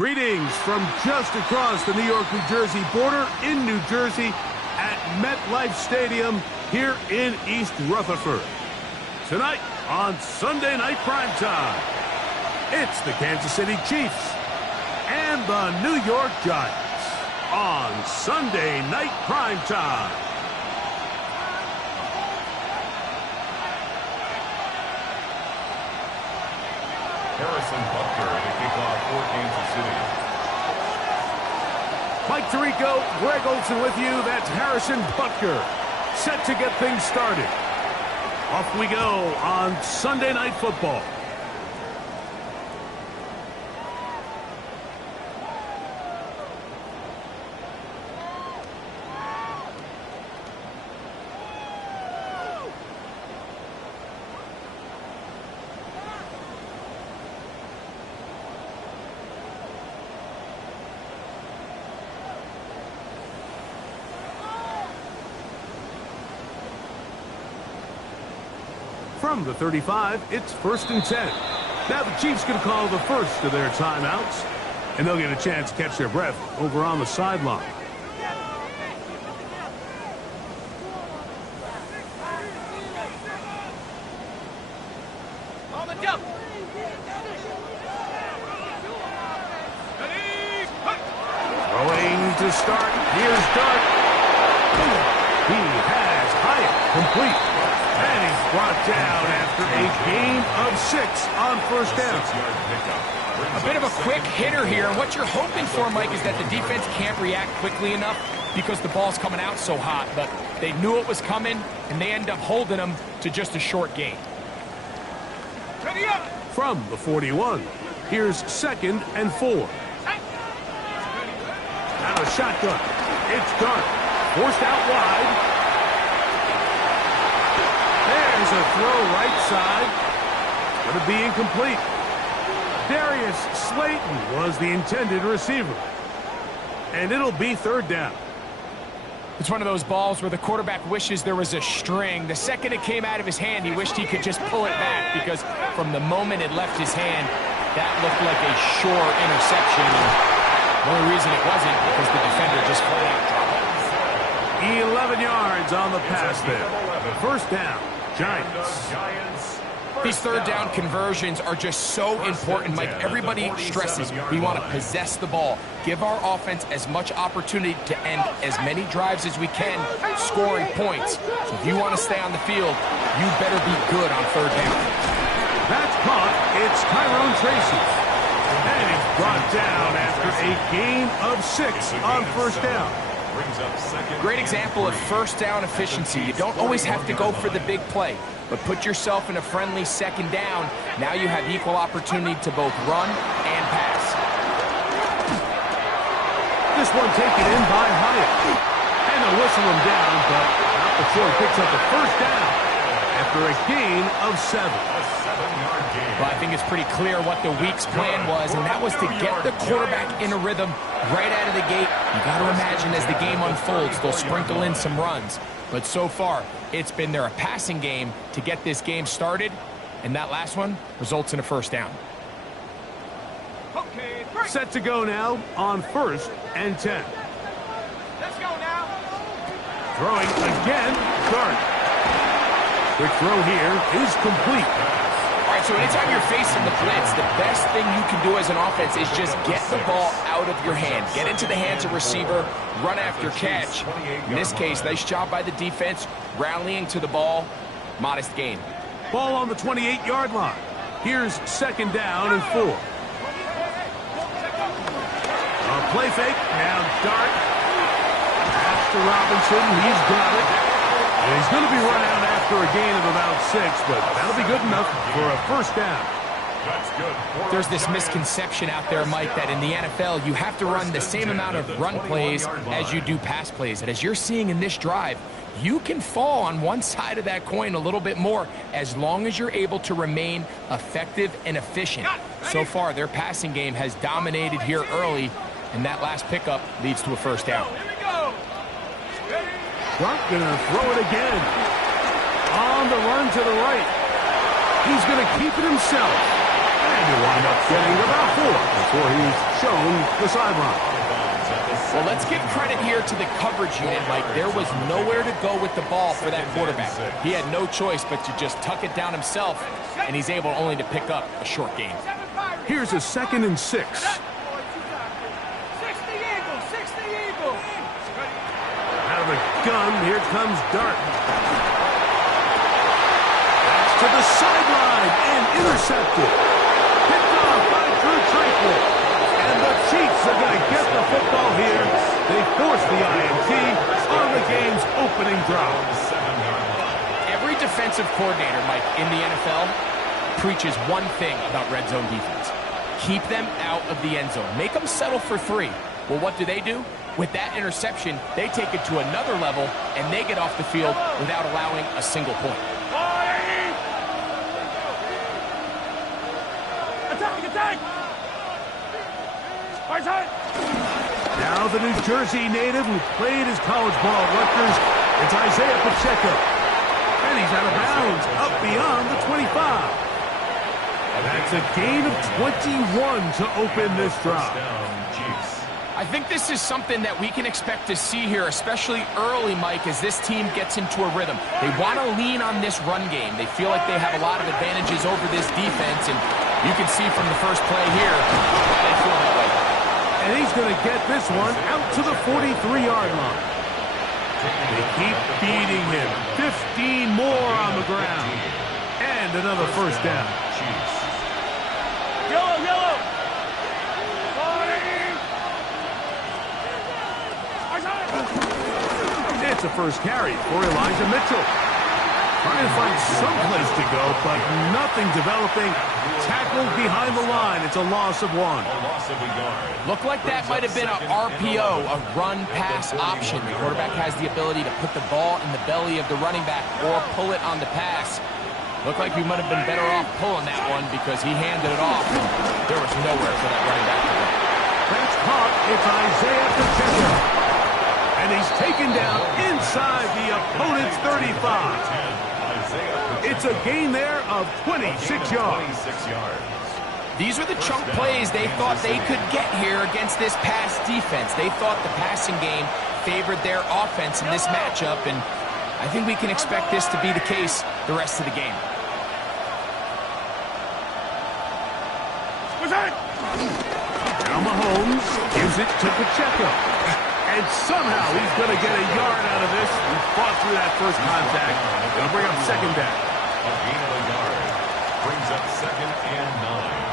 Greetings from just across the New York-New Jersey border in New Jersey at MetLife Stadium here in East Rutherford. Tonight on Sunday Night Primetime, it's the Kansas City Chiefs and the New York Giants on Sunday Night Primetime. Harrison Butker to kick off for Kansas City. Mike Tirico, Greg Olson with you. That's Harrison Butker, set to get things started. Off we go on Sunday Night Football. From the 35, it's 1st and 10. Now the Chiefs going to call the first of their timeouts, and they'll get a chance to catch their breath over on the sideline. On the jump. Throwing to start. Here's Dart. He has Hyatt complete. And he's brought down after a gain of 6 on 1st down. A bit of a quick hitter here, and what you're hoping for, Mike, is that the defense can't react quickly enough because the ball's coming out so hot. But they knew it was coming, and they end up holding them to just a short gain. From the 41, here's 2nd and 4. Out of shotgun, it's Dart. Forced out wide. There's a throw right side. Going to be incomplete. Darius Slayton was the intended receiver. And it'll be 3rd down. It's one of those balls where the quarterback wishes there was a string. The second it came out of his hand, he wished he could just pull it back, because from the moment it left his hand, that looked like a sure interception. The only reason it wasn't because the defender just flat out dropped it. 11 yards on the pass there. 1st down. Giants. These 3rd down conversions are just so important, Mike. Everybody stresses we want to possess the ball, give our offense as much opportunity to end as many drives as we can, scoring points. So if you want to stay on the field, you better be good on 3rd down. That's caught. It's Tyrone Tracy. And he's brought down after a gain of 6 on 1st down. Great example of 1st down efficiency. You don't always have to go for the big play, but put yourself in a friendly 2nd down. Now you have equal opportunity to both run and pass. This one taken in by Hyatt. And they'll whistle him down, but not before he picks up the 1st down after a gain of 7. Well, I think it's pretty clear what the week's plan was, and that was to get the quarterback in a rhythm right out of the gate. You got to imagine as the game unfolds, they'll sprinkle in some runs. But so far, it's been their passing game to get this game started, and that last one results in a 1st down. Set to go now on 1st and 10. Let's go now. Throwing again, Dart. Quick throw here is complete. All right, so anytime you're facing the blitz, the best thing you can do as an offense is just get the ball out of your hand. Get into the hands of receiver, run after catch. In this case, nice job by the defense, rallying to the ball. Modest gain. Ball on the 28-yard line. Here's 2nd down and 4. A play fake, now Dart. Pass to Robinson, he's got it. And he's going to be run out after a gain of about 6, but that'll be good enough for a 1st down. That's good. There's this misconception out there, Mike, that in the NFL, you have to run the same amount of run plays as you do pass plays. And as you're seeing in this drive, you can fall on one side of that coin a little bit more as long as you're able to remain effective and efficient. So far, their passing game has dominated here early, and that last pickup leads to a 1st down. Dart going to throw it again. On the run to the right. He's going to keep it himself. And he'll wind up getting about 4 before he he's shown the sideline. Well, let's give credit here to the coverage unit, Mike. There was nowhere to go with the ball for that quarterback. He had no choice but to just tuck it down himself, and he's able only to pick up a short gain. Here's a 2nd and 6. Out of the gun, here comes Dart. That's to the sideline and intercepted. Picked off by Drew Tranquil. And the Chiefs are going to get the football here. They force the INT on the game's opening drive. Every defensive coordinator, Mike, in the NFL preaches one thing about red zone defense. Keep them out of the end zone. Make them settle for 3. Well, what do? With that interception, they take it to another level, and they get off the field without allowing a single point. Attack! Now the New Jersey native who played his college ball at Rutgers, it's Isaiah Pacheco. And he's out of bounds, up beyond the 25. That's a gain of 21 to open this drive. I think this is something that we can expect to see here, especially early, Mike, as this team gets into a rhythm. They want to lean on this run game. They feel like they have a lot of advantages over this defense, and you can see from the first play here why they feel that way. And he's going to get this one out to the 43-yard line. They keep beating him. 15 more on the ground. And another first down. Yellow! It's a first carry for Elijah Mitchell. Trying to find some place to go, but nothing developing. Tackled behind the line. It's a loss of 1. Looked like that might have been an RPO, a run-pass option. The quarterback has the ability to put the ball in the belly of the running back or pull it on the pass. Looked like we might have been better off pulling that one because he handed it off. There was nowhere for that running back to go. That's caught. It's Isaiah Pacheco. And he's taken down inside the opponent's 35. It's a gain there of 26 yards. These were the chunk plays they thought they could get here against this pass defense. They thought the passing game favored their offense in this matchup, and I think we can expect this to be the case the rest of the game. Now Mahomes gives it to Pacheco. And somehow he's going to get a yard out of this. He fought through that first contact. They'll bring up second down. A gain of a yard brings up 2nd and 9.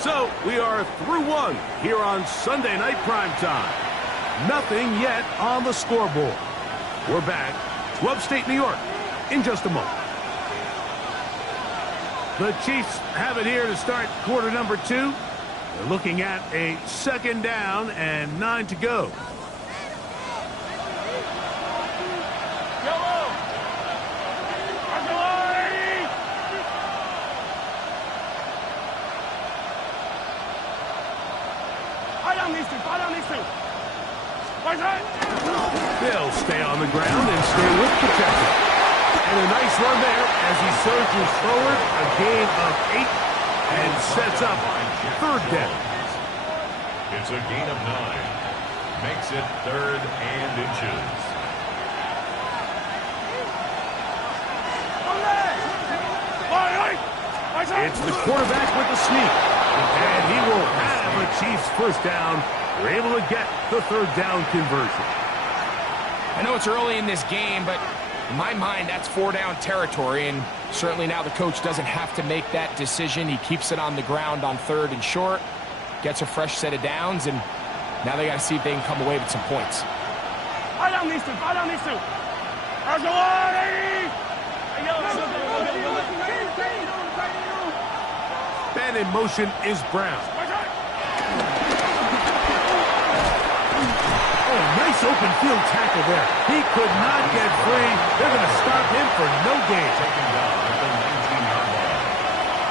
So we are through 1 here on Sunday Night Primetime. Nothing yet on the scoreboard. We're back to upstate New York in just a moment. The Chiefs have it here to start quarter number 2. They're looking at a 2nd down and 9 to go. They'll stay on the ground and stay with Pacheco. And a nice run there as he surges forward, a gain of 8, and sets up 3rd down. It's a gain of 9. Makes it 3rd and inches. It's the quarterback with the sneak. And he will have a Chiefs first down. We're able to get the 3rd down conversion. I know it's early in this game, but in my mind, that's 4-down territory, and certainly now the coach doesn't have to make that decision. He keeps it on the ground on 3rd and short, gets a fresh set of downs, and now they got to see if they can come away with some points. And in motion is Brown. Oh, nice open field tackle there. He could not get free. They're going to stop him for no gain. Taken down at the 19-yard line.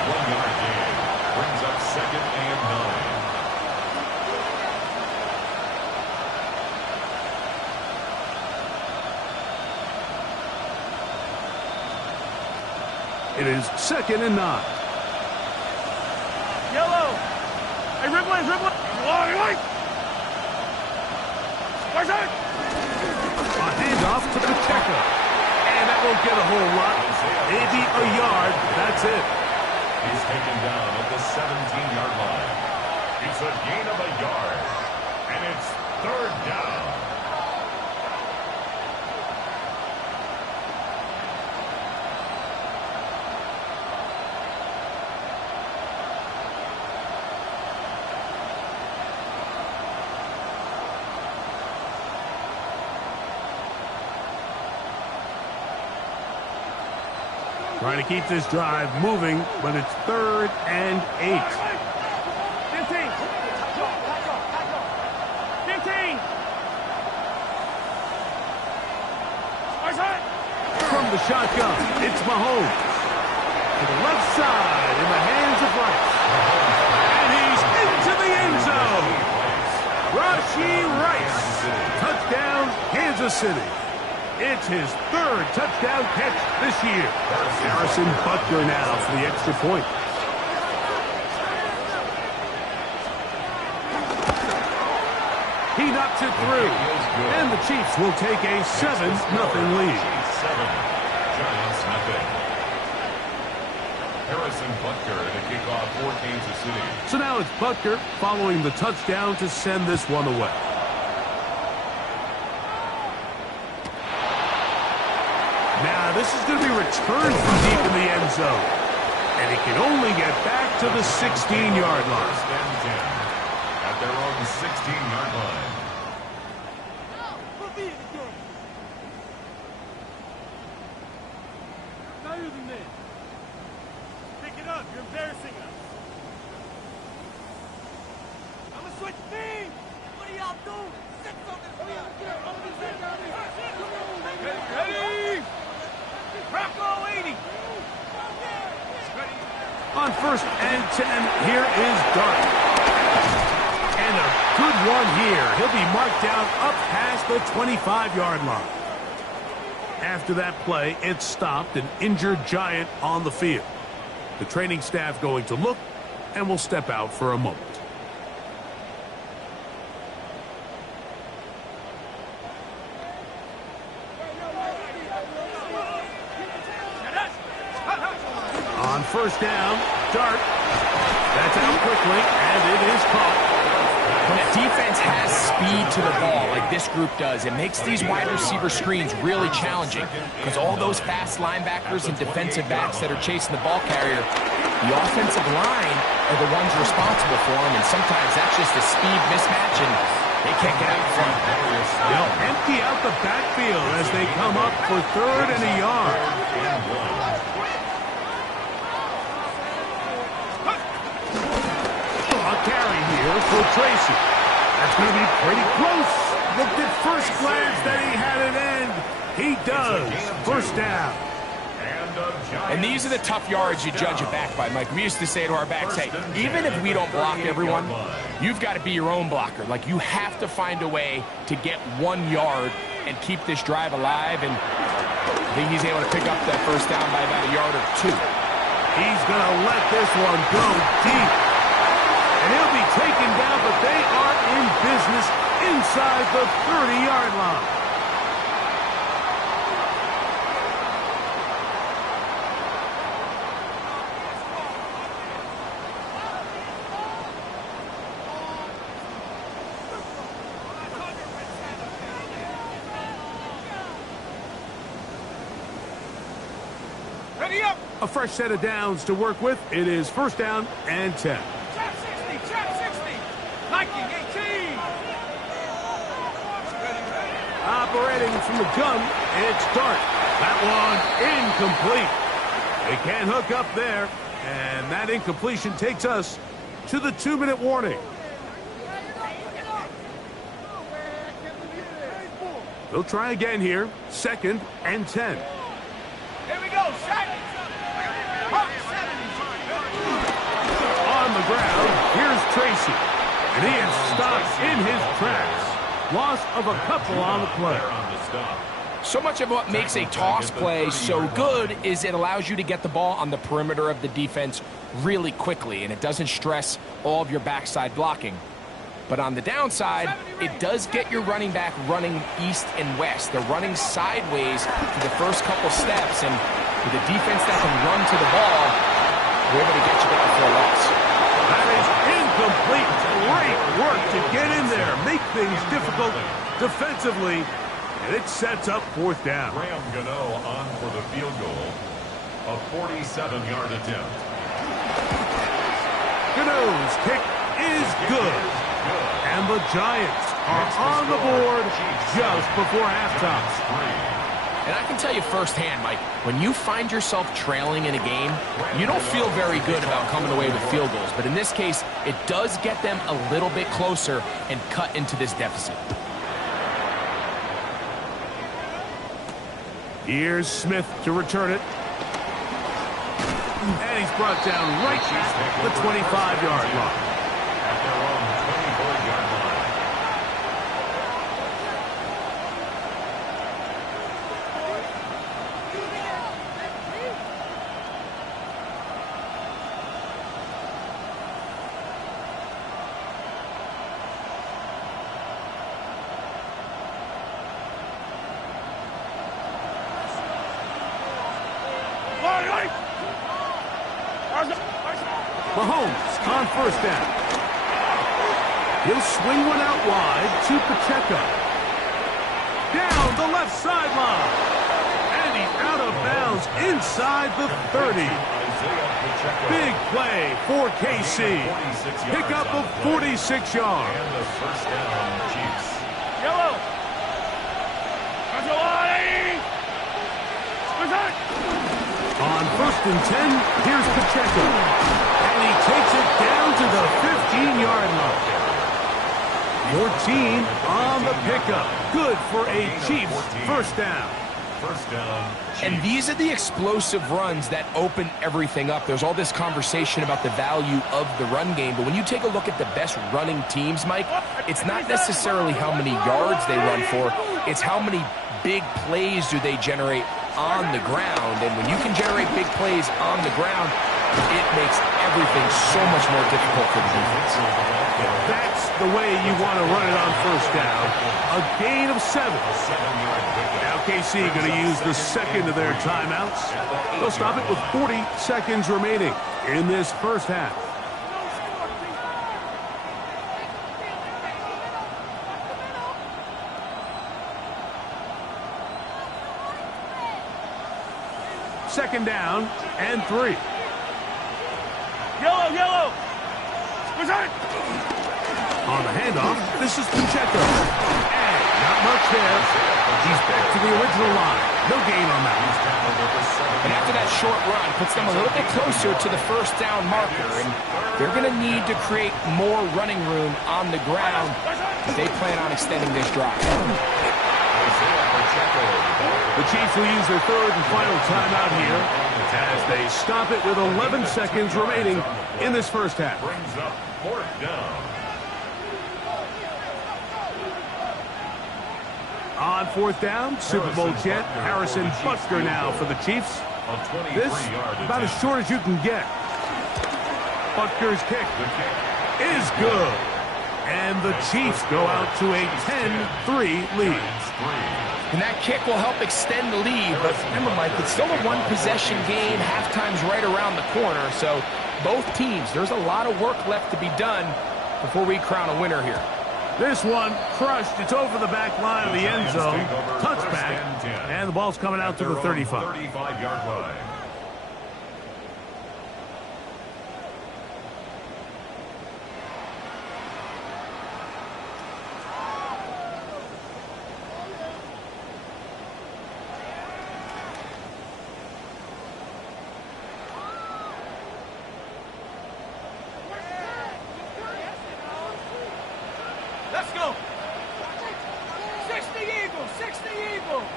1-yard gain brings up 2nd and 9. It is 2nd and 9. Yellow. Hey, Ripley, Ripley. A handoff to Pacheco. And that won't get a whole lot. Maybe a yard. That's it. He's taken down at the 17-yard line. It's a gain of a yard. And it's 3rd down. Trying to keep this drive moving, but it's 3rd and 8. 15. 15. From the shotgun, it's Mahomes. To the left side, in the hands of Rice. And he's into the end zone. Rashee Rice. Touchdown, Kansas City. It's his 3rd touchdown catch this year. Harrison Butker now for the extra point. He knocks it through. And the Chiefs will take a 7-0 lead. 7. Giants nothing. Harrison Butker to kick off for Kansas City. So now it's Butker following the touchdown to send this one away. Now this is going to be returned from deep in the end zone. And he can only get back to the 16-yard line. 1st and 10 at their own 16-yard line. Pick it up. You're embarrassing us. I'm going to switch teams. What are y'all doing? Six on this field. Ready? Rocco 80. On 1st and 10, here is Dart. And a good one here. He'll be marked down up past the 25-yard line. After that play, it stopped an injured Giant on the field. The training staff going to look and will step out for a moment. On 1st down, Dart. That's out quickly, and it is caught. When a defense has speed to the ball like this group does, it makes these wide receiver screens really challenging because all those fast linebackers and defensive backs that are chasing the ball carrier, the offensive line are the ones responsible for them, and sometimes that's just a speed mismatch, and they can't get out in front. They'll empty out the backfield as they come up for 3rd and a yard. A carry here for Tracy. That's going to be pretty close. Looked at first glance that he had it end. He does. 1st down. And these are the tough yards you judge it back by, Mike. We used to say to our backs, hey, even if we don't block everyone, you've got to be your own blocker. Like, you have to find a way to get 1 yard and keep this drive alive. And I think he's able to pick up that 1st down by about a yard or 2. He's going to let this one go deep. And he'll be taken down, but they are in business inside the 30-yard line. Ready up. A fresh set of downs to work with. It is 1st down and 10. Trap 60. Trap 60. Liking 18. Operating from the gun, it's Dart. That one incomplete. They can't hook up there, and that incompletion takes us to the 2-minute warning. They'll try again here. 2nd and 10. Here we go. Shot. On the ground, here's Tracy. And he is stopped in his tracks. Loss of a couple on the play. So much of what makes a toss play so good is it allows you to get the ball on the perimeter of the defense really quickly, and it doesn't stress all of your backside blocking. But on the downside, it does get your running back running east and west. They're running sideways for the first couple steps, and with a defense that can run to the ball, we're able to get you down for a loss. That is incomplete. Great work to get in there, make things difficult defensively, and it sets up 4th down. Graham Gano on for the field goal. A 47-yard attempt. Gano's kick is good. And the Giants are on the board just before halftime. And I can tell you firsthand, Mike, when you find yourself trailing in a game, you don't feel very good about coming away with field goals. But in this case, it does get them a little bit closer and cut into this deficit. Here's Smith to return it. And he's brought down right at the 25-yard line. At their own 24-yard line. Mahomes on 1st down. He'll swing one out wide to Pacheco. Down the left sideline. And he's out of bounds inside the 30. Big play for KC. Pick up of 46 yards. And the 1st down, Chiefs. Yellow. On 1st and 10, here's Pacheco. And he takes it down to the 15-yard line. 14 on the pickup. Good for a Chiefs 1st down. 1st down, Chiefs. And these are the explosive runs that open everything up. There's all this conversation about the value of the run game, but when you take a look at the best running teams, Mike, it's not necessarily how many yards they run for, it's how many big plays do they generate on the ground. And when you can generate big plays on the ground, it makes everything so much more difficult for the defense. That's the way you want to run it on 1st down. A gain of 7. Now KC going to use the second of their timeouts. They'll stop it with 40 seconds remaining in this 1st half. Second down and 3. Yellow. On the handoff, this is Pacheco. And not much there. He's back to the original line. No gain on that. And after that short run, puts them a little bit closer to the 1st down marker. And they're going to need to create more running room on the ground if they plan on extending this drive. The Chiefs will use their 3rd and final timeout here as they stop it with 11 seconds remaining in this 1st half. Brings up 4th down. On 4th down, Super Bowl champ Harrison Butker now for the Chiefs. This about as short as you can get. Butker's kick is good. And the Chiefs go out to a 10-3 lead. And that kick will help extend the lead. But remember, Mike, it's still a one-possession game. Halftime's right around the corner. So both teams, there's a lot of work left to be done before we crown a winner here. This one crushed. It's over the back line of the end zone. Touchback. And the ball's coming out to the 35. 35-yard line. Let's go. 60 Eagles. 60 Eagles.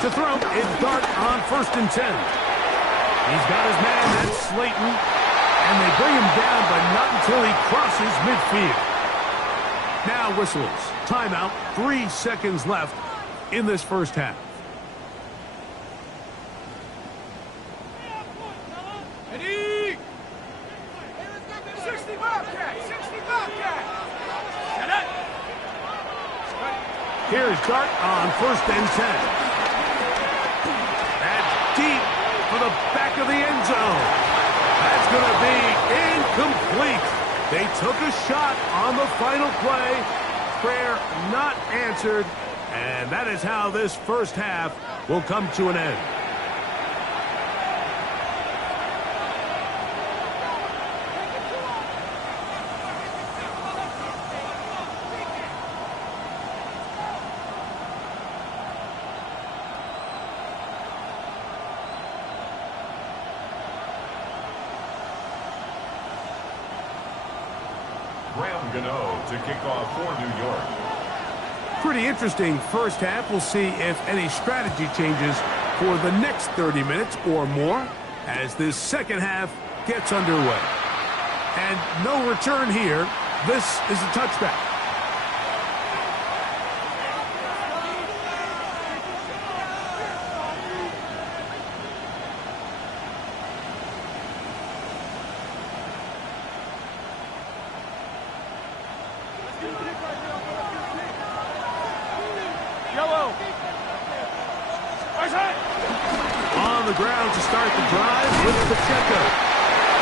To throw, it's Dart on 1st and 10. He's got his man, that's Slayton. And they bring him down, but not until he crosses midfield. Now whistles. Timeout. 3 seconds left in this first half. Ready? 60 Bobcat! 60 Bobcat! Set it! Here's Dart on 1st and 10. That's deep for the back of the end zone. That's going to be incomplete. They took a shot on the final play. Prayer not answered. And that is how this first half will come to an end. To kick off for New York. Pretty interesting first half. We'll see if any strategy changes for the next 30 minutes or more as this second half gets underway. And no return here. This is a touchback. On the ground to start the drive with Pacheco.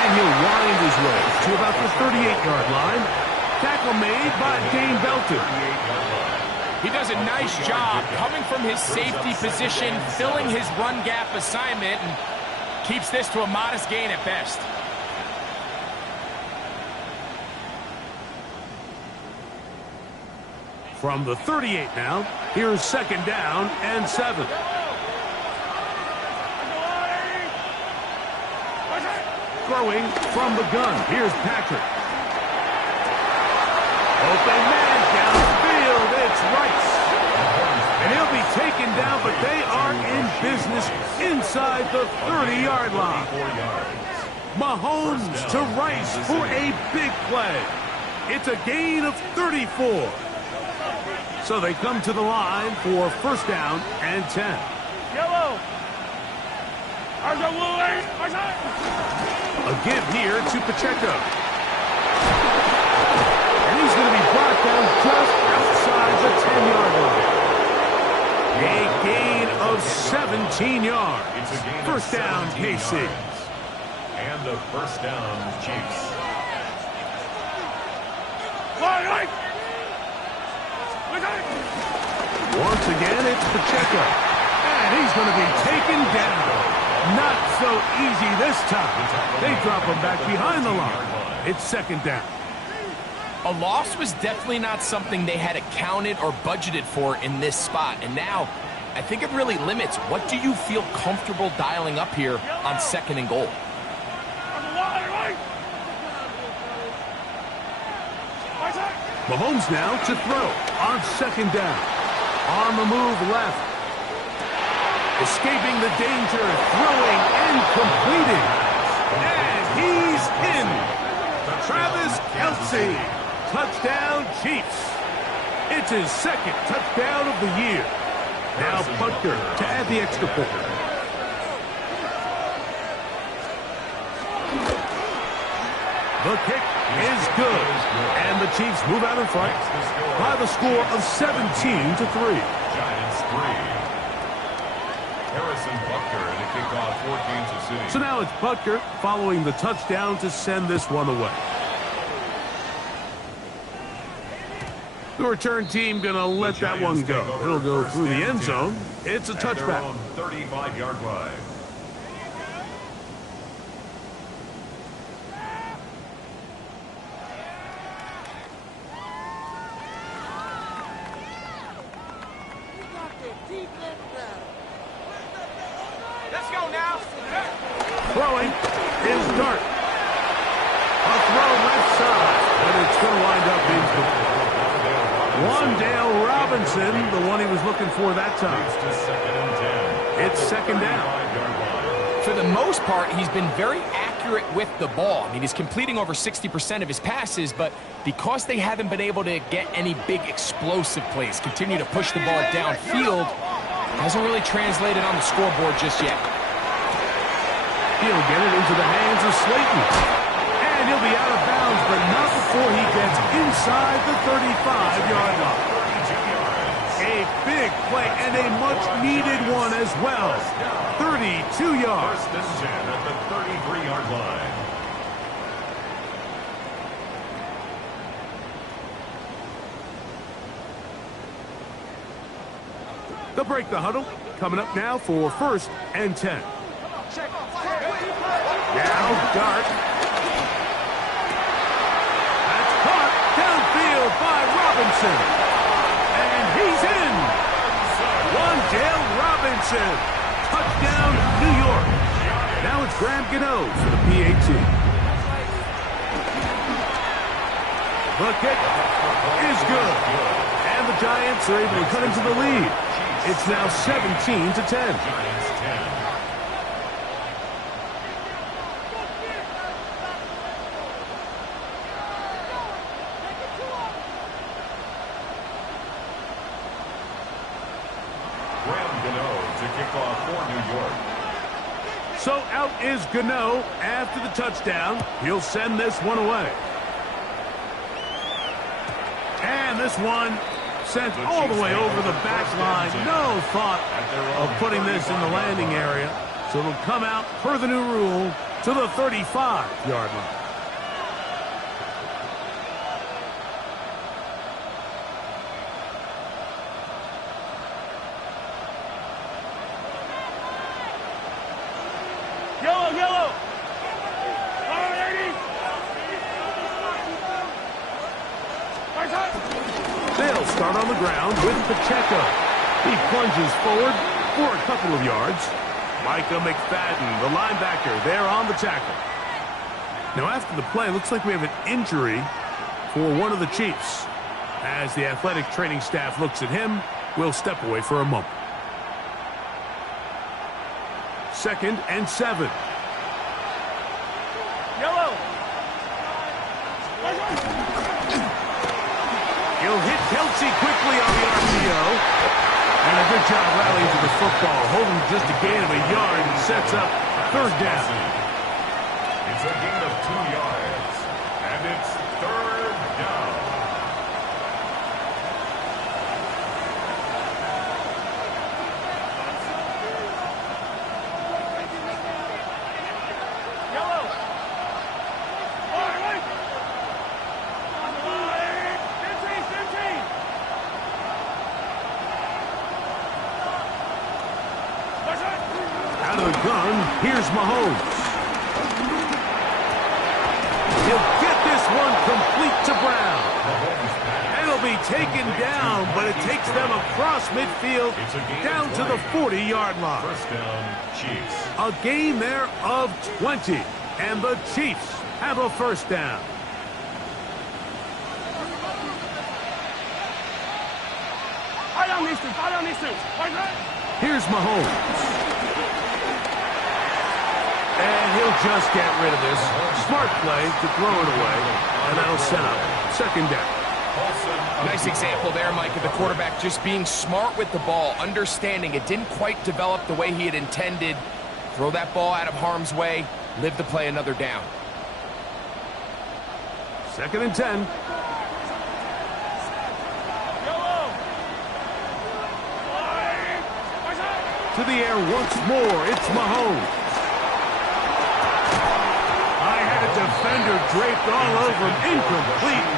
And he'll wind his way to about the 38-yard line. Tackle made by Dane Belton. He does a nice job coming from his safety position, filling his run gap assignment, and keeps this to a modest gain at best. From the 38 now, here's 2nd down and 7. Throwing from the gun. Here's Patrick. Open man downfield. It's Rice. And he'll be taken down, but they are in business inside the 30-yard line. Mahomes to Rice for a big play. It's a gain of 34. So they come to the line for 1st down and 10. Yellow! A give here to Pacheco. And he's going to be brought down just outside the 10-yard line. A gain of 17 yards. 1st down, KC. And the 1st down, Chiefs. Once again, it's Pacheco. And he's going to be taken down. Not so easy this time. They drop him back behind the line. It's 2nd down. A loss was definitely not something they had accounted or budgeted for in this spot. And now, I think it really limits. What do you feel comfortable dialing up here on 2nd and goal? Mahomes now to throw on 2nd down. On the move left. Escaping the danger, throwing and completing. And he's in. Travis Kelce. Touchdown, Chiefs. It's his 2nd touchdown of the year. Now Butker to add the extra point. The kick is good. And the Chiefs move out in front by the score of 17-3. Giants 3. Harrison Butker to kick off for Kansas City. So now it's Butker following the touchdown to send this one away. The return team going to let that one go. It'll go through the end zone. It's a touchback. 35-yard line. Let's go now. Throwing is Dart. A throw left side, but it's going to wind up incomplete. Wandale Robinson, the one he was looking for that time. It's 2nd down. For the most part, he's been very accurate accurate with the ball. I mean, he's completing over 60% of his passes, but because they haven't been able to get any big explosive plays, continue to push the ball downfield, hasn't really translated on the scoreboard just yet. He'll get it into the hands of Slayton. And he'll be out of bounds, but not before he gets inside the 35-yard line. A big play and a much-needed one as well. 32 yards. First and 10 at the 33-yard line. They'll break the huddle. Coming up now for first and 10. Now Dart. That's caught downfield by Robinson. And he's in. Wandale Robinson. Touchdown, New York. Now it's Graham Gano for the PAT. The kick is good. And the Giants are able to cut into the lead. It's now 17-10. Giants 10. So out is Gano after the touchdown. He'll send this one away. And this one sent all the way over the back line. No thought of putting this in the landing area. So it'll come out per the new rule to the 35-yard line. Yellow! They'll start on the ground with Pacheco. He plunges forward for a couple of yards. Micah McFadden, the linebacker, there on the tackle. Now after the play, looks like we have an injury for one of the Chiefs. As the athletic training staff looks at him, we'll step away for a moment. 2nd and 7. Yellow! He'll hit Kelsey quickly on the RPO. And a good job rallying to the football. Holding just a gain of a yard and sets up 3rd down. It's a gain of 2 yards. And it's 3rd down. Out of the gun, here's Mahomes. He'll get this one complete to Brown. And it'll be taken down, but it takes them across midfield down to the 40-yard line. First down, Chiefs. A gain there of 20, and the Chiefs have a first down. Here's Mahomes. And he'll just get rid of this. Smart play to throw it away, and that'll set up 2nd down. Nice example there, Mike, of the quarterback just being smart with the ball, understanding it didn't quite develop the way he had intended. Throw that ball out of harm's way, live to play another down. 2nd and 10. To the air once more, it's Mahomes. Defender draped all over him. Incomplete.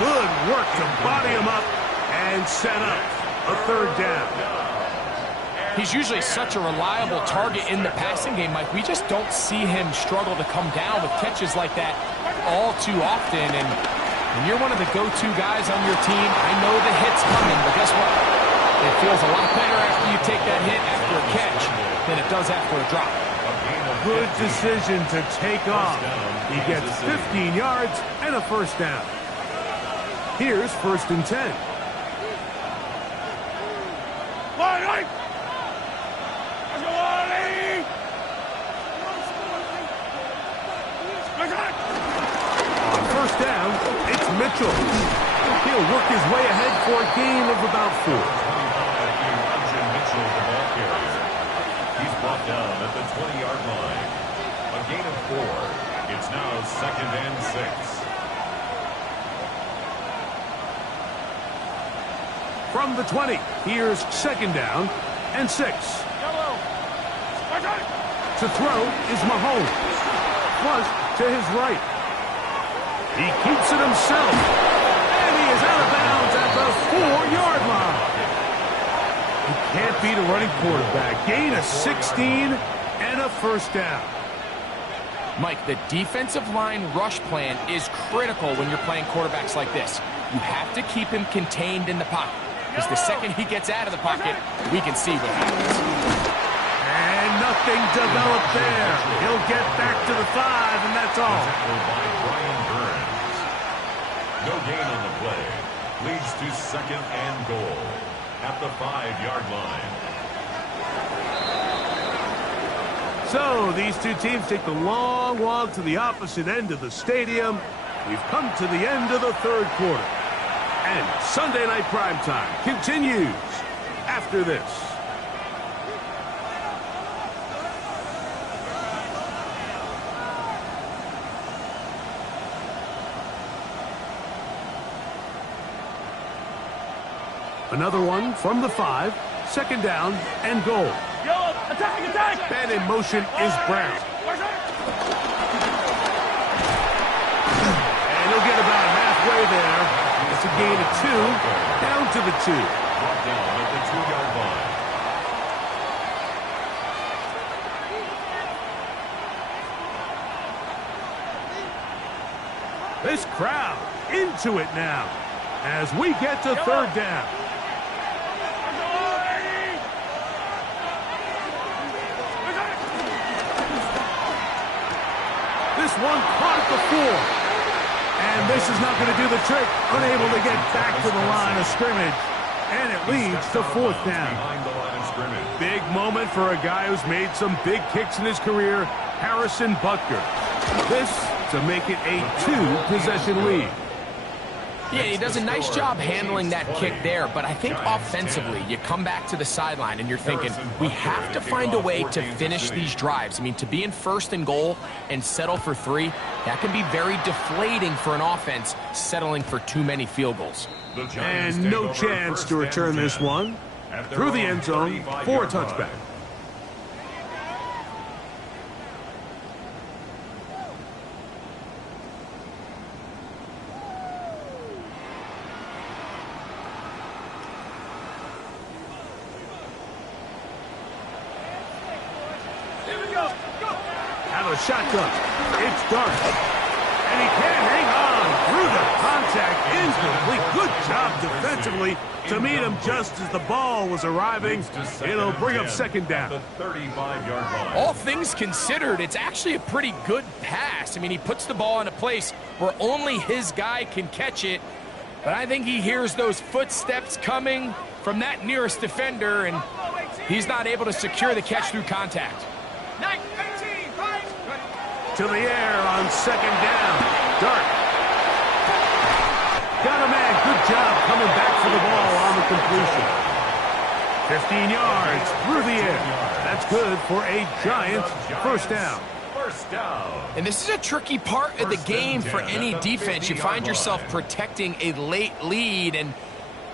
Good work to body him up and set up a 3rd down. He's usually such a reliable target in the passing game, Mike. We just don't see him struggle to come down with catches like that all too often. And when you're one of the go-to guys on your team, I know the hit's coming, but guess what? It feels a lot better after you take that hit after a catch than it does after a drop. Good decision to take off. He gets 15 yards and a first down. Here's 1st and 10. Mitchell. He'll work his way ahead for a gain of about 4. Mitchell, the ball carrier. He's brought down at the 20-yard line. A gain of 4. It's now 2nd and 6. From the 20, here's 2nd down and 6. To throw is Mahomes. Flush to his right. He keeps it himself. And he is out of bounds at the 4-yard line. You can't beat a running quarterback. Gain of 16 and a 1st down. Mike, the defensive line rush plan is critical when you're playing quarterbacks like this. You have to keep him contained in the pocket, because the second he gets out of the pocket, we can see what happens. And nothing developed there. He'll get back to the 5, and that's all. By Brian Burns. No gain on the play. Leads to 2nd and goal at the 5-yard line. So these two teams take the long walk to the opposite end of the stadium. We've come to the end of the 3rd quarter. And Sunday Night Primetime continues after this. Another one from the 5, 2nd down and goal. Attack! Man in motion is Brown. And he'll get about halfway there. It's a gain of 2, down to the 2. Brought down at the 2-yard line. This crowd into it now as we get to 3rd down. This one caught at the 4. And this is not going to do the trick. Unable to get back to the line of scrimmage. And it leads to 4th down. Behind the line of scrimmage. Big moment for a guy who's made some big kicks in his career, Harrison Butker. This to make it a 2-possession lead. Yeah, he does a nice job handling that kick there, but I think offensively, you come back to the sideline and you're thinking, we have to find a way to finish these drives. I mean, to be in 1st and goal and settle for 3, that can be very deflating for an offense settling for too many field goals. And no chance to return this one through the end zone for a touchback. Out of the shotgun. It's Dark. And he can't hang on through the contact. Incomplete. Good job defensively to meet him just as the ball was arriving. It'll bring up 2nd down. The 35-yard line. All things considered, it's actually a pretty good pass. I mean, he puts the ball in a place where only his guy can catch it. But I think he hears those footsteps coming from that nearest defender, and he's not able to secure the catch through contact. To the air on 2nd down. Dark. Got a man. Good job coming back for the ball on the completion. 15 yards through the air. That's good for a Giants 1st down. 1st down. And this is a tricky part of the game for any defense. You find yourself protecting a late lead, and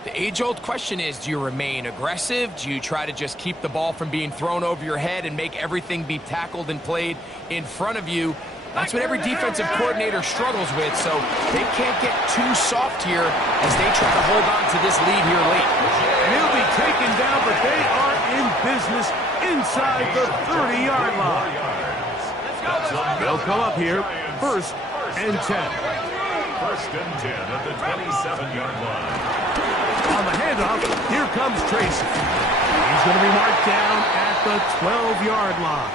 the age-old question is, do you remain aggressive? Do you try to just keep the ball from being thrown over your head and make everything be tackled and played in front of you? That's what every defensive coordinator struggles with, so they can't get too soft here as they try to hold on to this lead here late. And he'll be taken down, but they are in business inside the 30-yard line. They'll come up here 1st and 10. 1st and 10 at the 27-yard line. On the handoff, here comes Tracy. He's going to be marked down at the 12-yard line.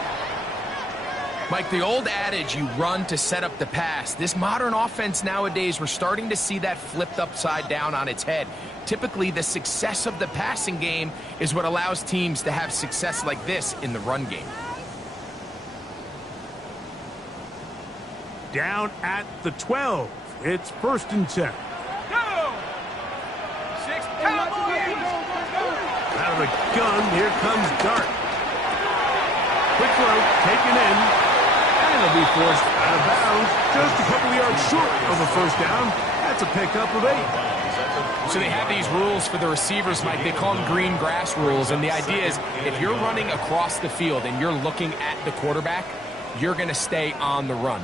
Mike, the old adage, you run to set up the pass. This modern offense nowadays, we're starting to see that flipped upside down on its head. Typically, the success of the passing game is what allows teams to have success like this in the run game. Down at the 12. It's 1st and 10. Out of the gun, here comes Dart. Quick throw, taken in. And it'll be forced out of bounds. Just a couple of yards short of a first down. That's a pickup of 8. So they have these rules for the receivers, Mike. They call them green grass rules. And the idea is if you're running across the field and you're looking at the quarterback, you're going to stay on the run.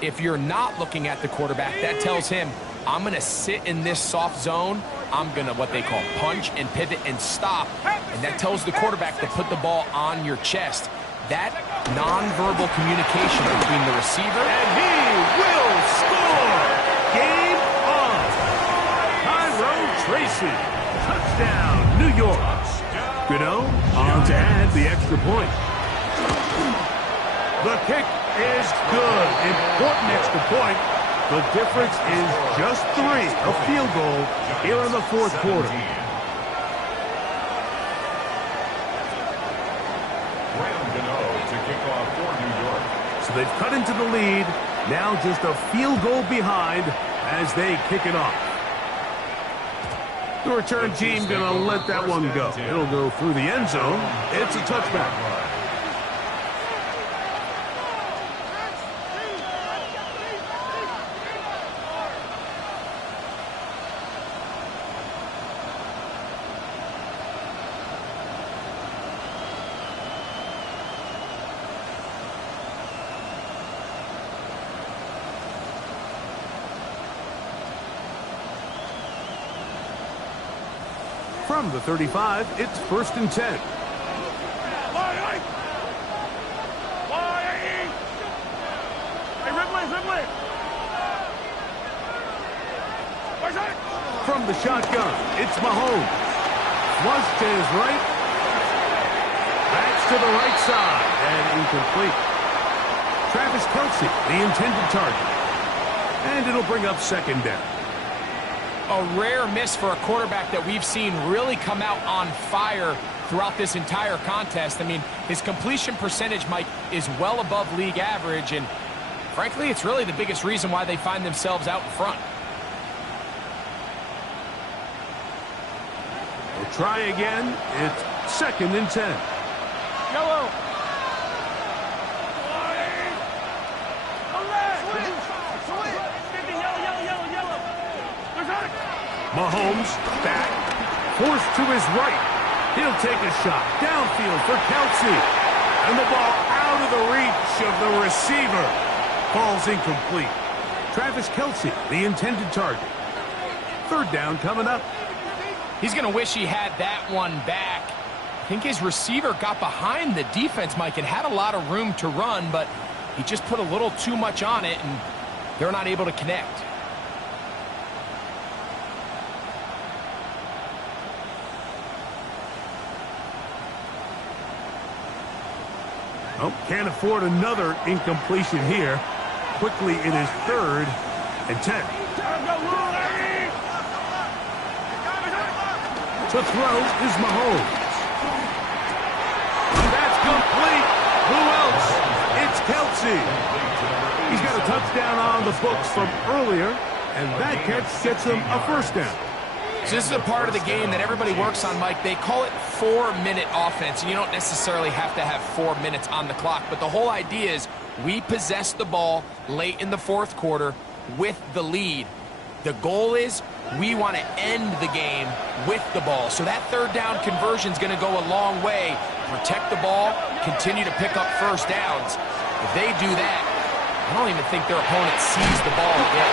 If you're not looking at the quarterback, that tells him, I'm going to sit in this soft zone. I'm going to what they call punch and pivot and stop. And that tells the quarterback to put the ball on your chest. That nonverbal communication between the receiver. And he will score! Game on! Tyrone Tracy. Touchdown, New York. Gano on to add the extra point. The kick is good. Important extra point. The difference is just 3. A field goal here in the fourth quarter. So they've cut into the lead. Now just a field goal behind as they kick it off. The return team going to let that one go. It'll go through the end zone. It's a touchback. From the 35, it's 1st and 10. From the shotgun, it's Mahomes. Flush to his right. Backs to the right side and incomplete. Travis Kelce, the intended target. And it'll bring up 2nd down. A rare miss for a quarterback that we've seen really come out on fire throughout this entire contest. I mean, his completion percentage, Mike, is well above league average, and frankly, it's really the biggest reason why they find themselves out in front. We'll try again. It's 2nd and 10. Yellow. Mahomes back, forced to his right. He'll take a shot downfield for Kelce. And the ball out of the reach of the receiver. Ball's incomplete. Travis Kelce, the intended target. 3rd down coming up. He's going to wish he had that one back. I think his receiver got behind the defense, Mike, and had a lot of room to run, but he just put a little too much on it, and they're not able to connect. Oh, can't afford another incompletion here. Quickly, it is 3rd and 10. To throw is Mahomes. That's complete. Who else? It's Kelce. He's got a touchdown on the books from earlier, and that catch gets him a 1st down. So this is a part of the game that everybody works on, Mike. They call it 4-minute offense, and you don't necessarily have to have 4 minutes on the clock. But the whole idea is we possess the ball late in the 4th quarter with the lead. The goal is we want to end the game with the ball. So that 3rd down conversion is going to go a long way. Protect the ball, continue to pick up first downs. If they do that, I don't even think their opponent sees the ball yet.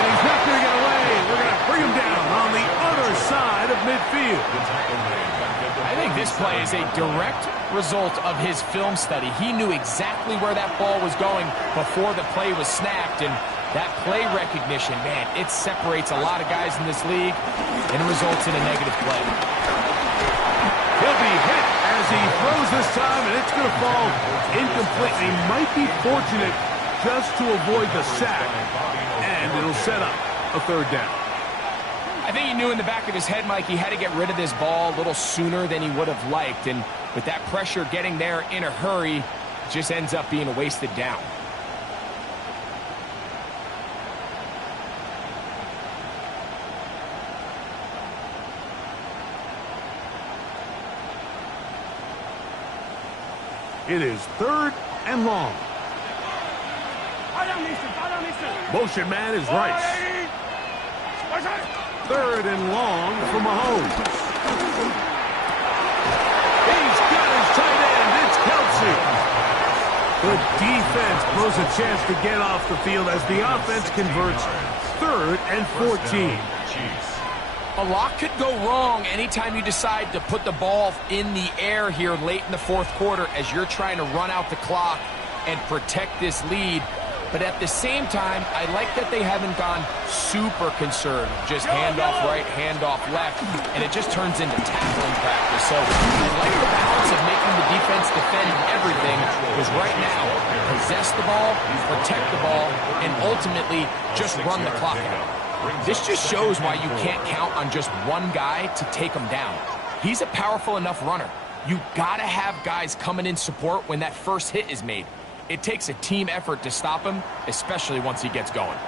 And he's not going to get away. We're going to bring him down on the other side of midfield. I think this play is a direct result of his film study. He knew exactly where that ball was going before the play was snapped, and that play recognition, man, it separates a lot of guys in this league and results in a negative play. He'll be hit as he throws this time, and it's going to fall incomplete. He might be fortunate just to avoid the sack, and it'll set up a 3rd down. I think he knew in the back of his head, Mike, he had to get rid of this ball a little sooner than he would have liked, and with that pressure getting there in a hurry, it just ends up being a wasted down. It is 3rd and long. Motion man is Rice. 3rd and long for Mahomes. He's got his tight end. It's Kelsey. The defense blows a chance to get off the field as the offense converts 3rd and 14. A lot could go wrong anytime you decide to put the ball in the air here late in the 4th quarter as you're trying to run out the clock and protect this lead. But at the same time, I like that they haven't gone super conservative. Just handoff right, handoff left, and it just turns into tackling practice. So I like the balance of making the defense defend everything, because right now, possess the ball, protect the ball, and ultimately just run the clock out. This just shows why you can't count on just one guy to take him down. He's a powerful enough runner. You gotta have guys coming in support when that first hit is made. It takes a team effort to stop him, especially once he gets going.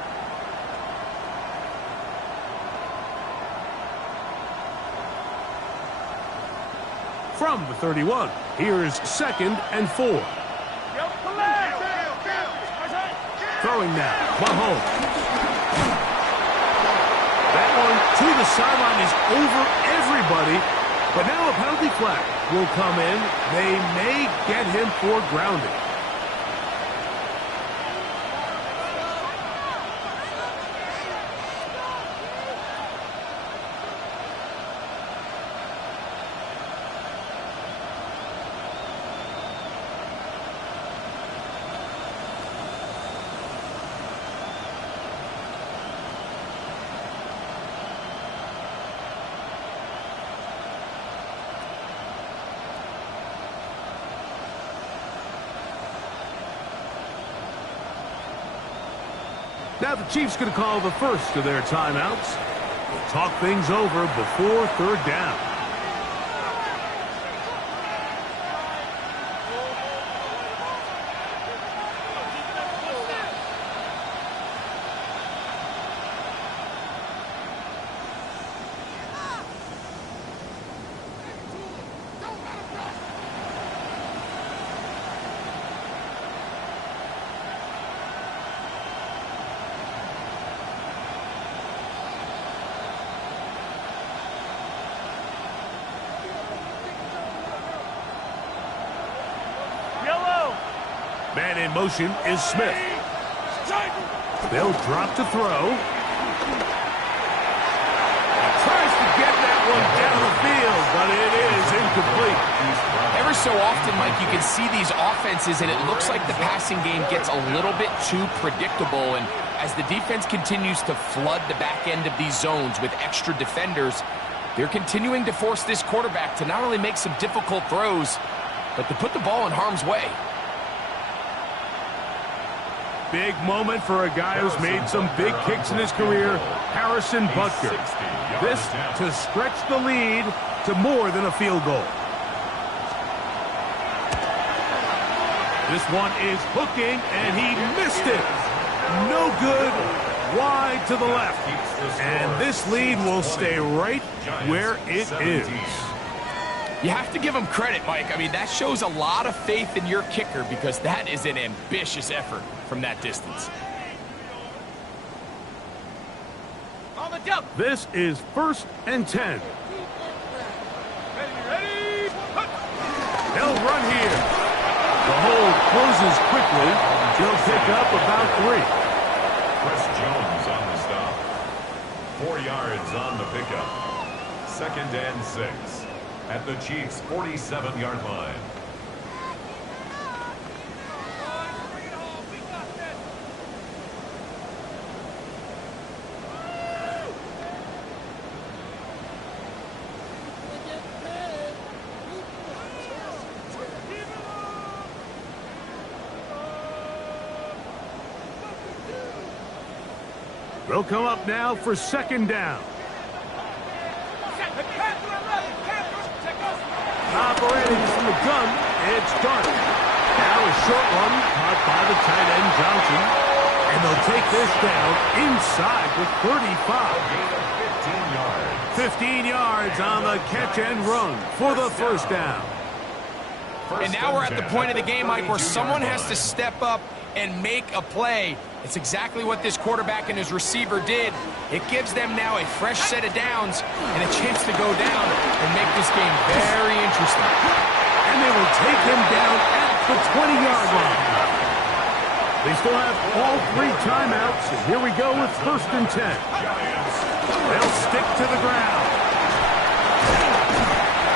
From the 31, here's 2nd and 4. Throwing now, Mahomes. That one to the sideline is over everybody, but now a penalty flag will come in. They may get him for grounding. Now the Chiefs going to call the first of their timeouts. We'll talk things over before 3rd down. Man in motion is Smith. They'll drop to throw. Tries to get that one down the field, but it is incomplete. Every so often, Mike, you can see these offenses, and it looks like the passing game gets a little bit too predictable. And as the defense continues to flood the back end of these zones with extra defenders, they're continuing to force this quarterback to not only make some difficult throws, but to put the ball in harm's way. Big moment for a guy who's made some big kicks in his career, Harrison Butker. This to stretch the lead to more than a field goal. This one is hooking, and he missed it. No good, wide to the left. And this lead will stay right where it is. You have to give him credit, Mike. I mean, that shows a lot of faith in your kicker, because that is an ambitious effort from that distance. On the jump. This is 1st and 10. Ready. They'll run here. The hold closes quickly. They'll pick up about 3. Chris Jones on the stop. 4 yards on the pickup. 2nd and 6. At the Chiefs' 47-yard line. They'll come up now for 2nd down. Operating from the gun, it's done. Now a short one caught by the tight end Johnson. And they'll take this down inside the 35. 15 yards on the catch and run for the 1st down. And now we're at the point of the game, Mike, where someone has to step up and make a play. It's exactly what this quarterback and his receiver did. It gives them now a fresh set of downs and a chance to go down and make this game very interesting. And they will take him down at the 20-yard line. They still have all 3 timeouts, and here we go with 1st and 10. They'll stick to the ground.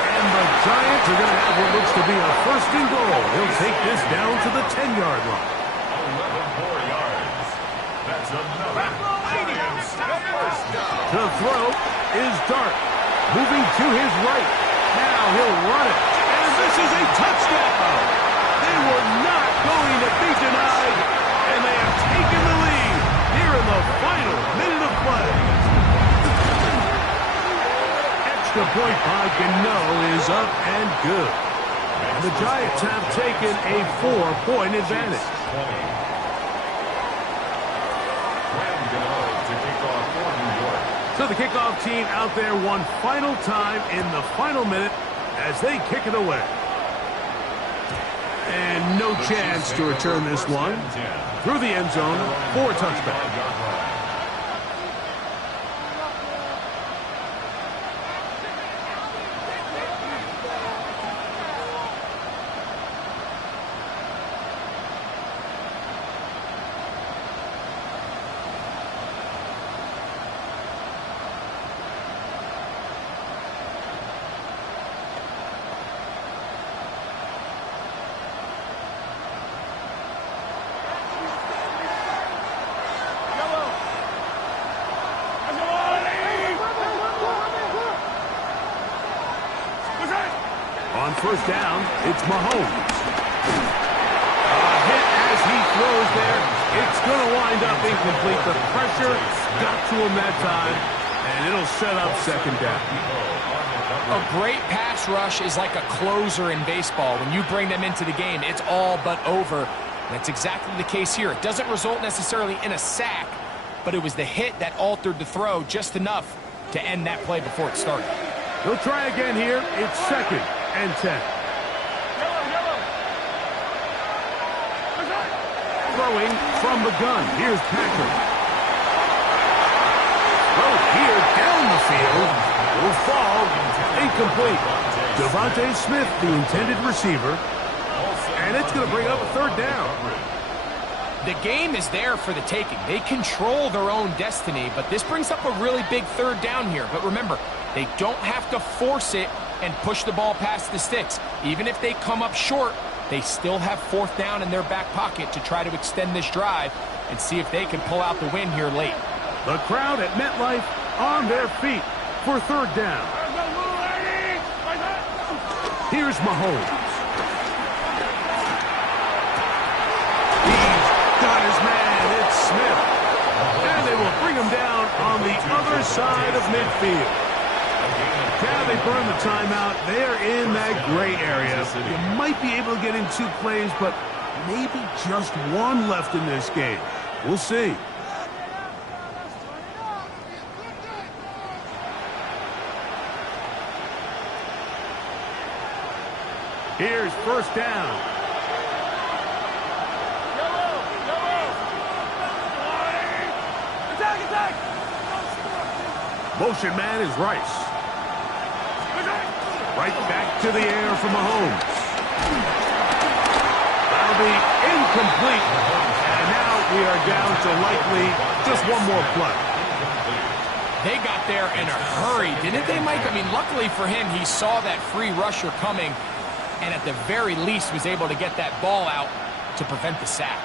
And the Giants are going to have what looks to be a 1st and goal. He'll take this down to the 10-yard line. 11 more yards. That's another Giants first down. The throw is Dart, moving to his right. Now he'll run it, and this is a touchdown. They were not going to be denied, and they have taken the lead here in the final minute of play. Extra point by Gano is up and good. And the Giants have taken a 4-point advantage. So the kickoff team out there one final time in the final minute as they kick it away. And no chance to return this one. Through the end zone for a touchback. On 1st down, it's Mahomes. A hit as he throws there. It's going to wind up incomplete. The pressure got to him that time, and it'll set up 2nd down. A great pass rush is like a closer in baseball. When you bring them into the game, it's all but over. And that's exactly the case here. It doesn't result necessarily in a sack, but it was the hit that altered the throw just enough to end that play before it started. He'll try again here. It's 2nd and 10. Throwing from the gun. Here's Patrick. Throw here down the field. Will fall. Incomplete. Devontae Smith, the intended receiver. And it's going to bring up a 3rd down. The game is there for the taking. They control their own destiny, but this brings up a really big 3rd down here. But remember, they don't have to force it and push the ball past the sticks. Even if they come up short, they still have 4th down in their back pocket to try to extend this drive and see if they can pull out the win here late. The crowd at MetLife on their feet for 3rd down. Here's Mahomes. He's got his man. It's Smith. And they will bring him down on the other side of midfield. Now they burn the timeout. They're in that gray area. You might be able to get in 2 plays, but maybe just 1 left in this game. We'll see. Here's 1st down. Motion man is Rice. Right back to the air for Mahomes. That'll be incomplete. And now we are down to likely just 1 more play. They got there in a hurry, didn't they, Mike? I mean, luckily for him, he saw that free rusher coming and at the very least was able to get that ball out to prevent the sack.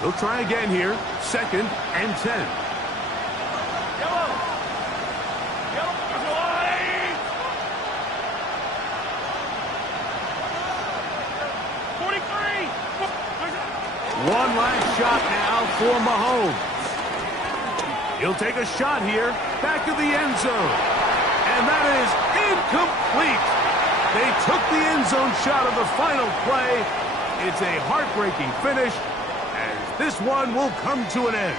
They'll try again here. 2nd and 10. One last shot now for Mahomes. He'll take a shot here. Back of the end zone. And that is incomplete. They took the end zone shot of the final play. It's a heartbreaking finish. As this one will come to an end.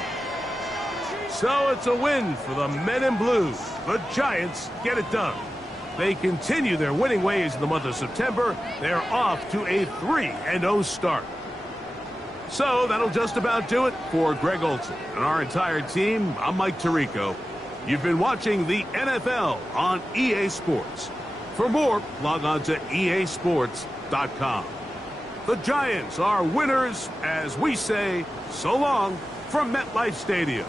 So it's a win for the men in blue. The Giants get it done. They continue their winning ways in the month of September. They're off to a 3-0 start. So that'll just about do it for Greg Olson and our entire team. I'm Mike Tirico. You've been watching the NFL on EA Sports. For more, log on to easports.com. The Giants are winners as we say so long from MetLife Stadium.